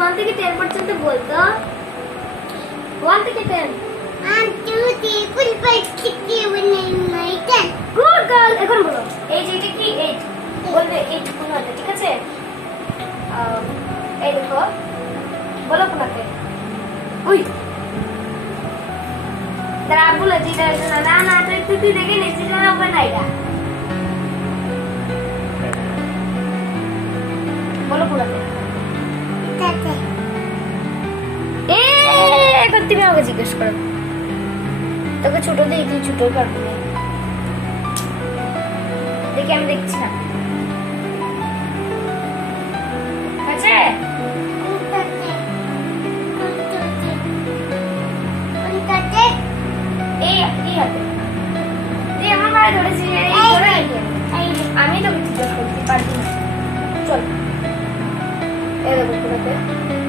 1 থেকে 10 পর্যন্ত বলতো 1 থেকে 10 1 2 3 4 5 6 7 8 9 10 গুড গার্ল এখন বলো এই যে এটা কি 8 বলবে 8 কোনটা ঠিক আছে এই দেখো বলো কোনটা ওই তারা বলে দিতে না না তুই তুই দেখে নিছিস না হবে না এটা বলো কোনটা তাতে এখন তুমি আমাকে জিজ্ঞেস করো তোকে ছোট দিয়ে তুই ছোট পারবি না দেখি আমি দেখছি না আছে তাতে এই এই হাতে তুই আমার মায়ের ধরেছি আমি তোকে জিজ্ঞেস করতে পারবি না চল এই দেখো কোথাতে